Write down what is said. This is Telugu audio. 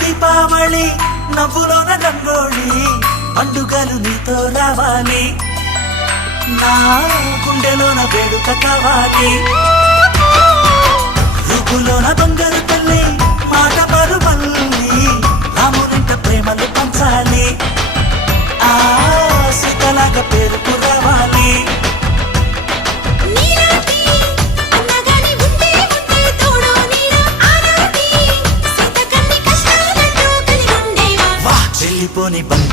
దీపావళి నవ్వులోన రంగోళి పండుగలు నీతో రావాలి నా గుండెలోన వేడుక కావాలి రూపులోన బంగారు తల్లి మాట పరుమల్లి రామునింట ప్రేమలు పంచాలి ఆ సీతలాగా పేరుకు రావాలి చెల్లిపోని బంగారు